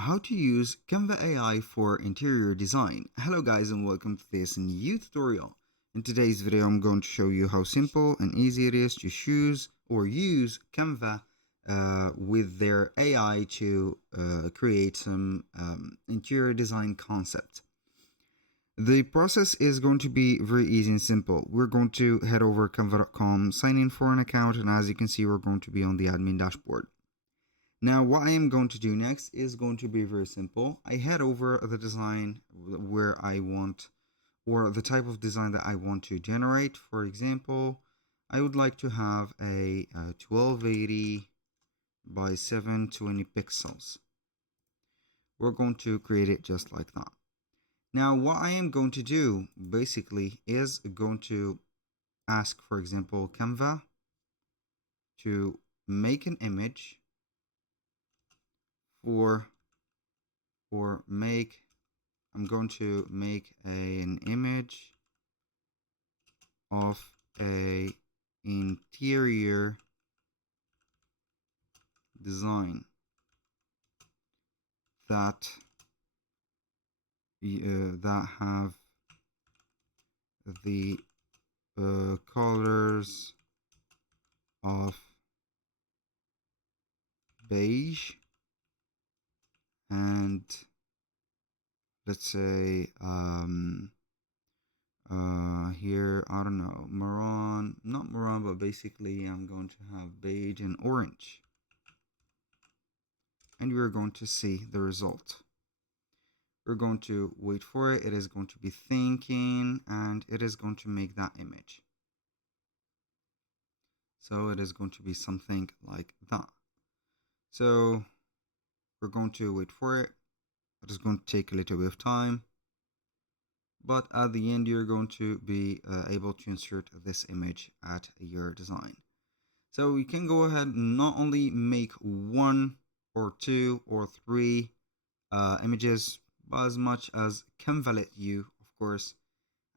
how to use Canva AI for interior design. Hello guys and welcome to this new tutorial. In today's video I'm going to show you how simple and easy it is to choose or use Canva with their AI to create some interior design concept. The process is going to be very easy and simple. We're going to head over canva.com, sign in for an account, and as you can see we're going to be on the admin dashboard. Now what I am going to do next is going to be very simple. I head over the design where I want, or the type of design that I want to generate. For example, I would like to have a 1280 by 720 pixels. We're going to create it just like that. Now what I am going to do basically is going to ask, for example, Canva to make an image I'm going to make an image of a interior design that have the colors of beige and let's say here, I don't know, maroon, not maroon, but basically I'm going to have beige and orange, and we're going to see the result. We're going to wait for it. It is going to be thinking and it is going to make that image. So it is going to be something like that. So we're going to wait for it. It is going to take a little bit of time, but at the end you're going to be able to insert this image at your design. So you can go ahead and not only make one or two or three images, but as much as Canva let you, of course,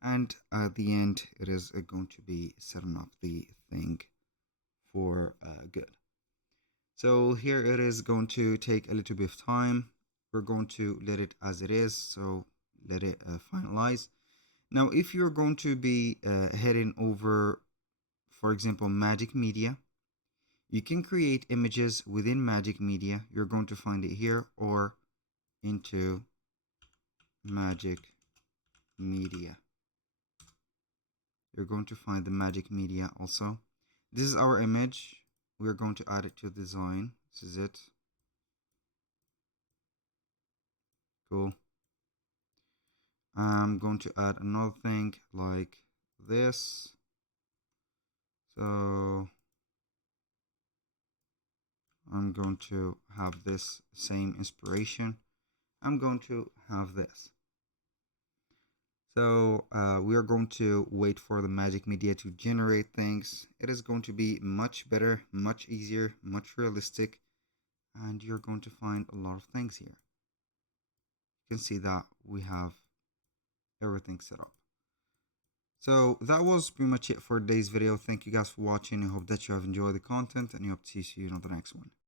and at the end it is going to be setting up the thing for good. So here it is going to take a little bit of time. We're going to let it as it is, so let it finalize. Now if you're going to be heading over, for example, Magic Media, you can create images within Magic Media. You're going to find it here or into Magic Media. You're going to find the Magic Media also. This is our image. We're going to add it to the design. This is it. Cool. I'm going to add another thing like this. So I'm going to have this same inspiration. I'm going to have this. So we are going to wait for the Magic Media to generate things. It is going to be much better, much easier, much realistic, and you're going to find a lot of things here. You can see that we have everything set up. So that was pretty much it for today's video. Thank you guys for watching. I hope that you have enjoyed the content and I hope to see you on the next one.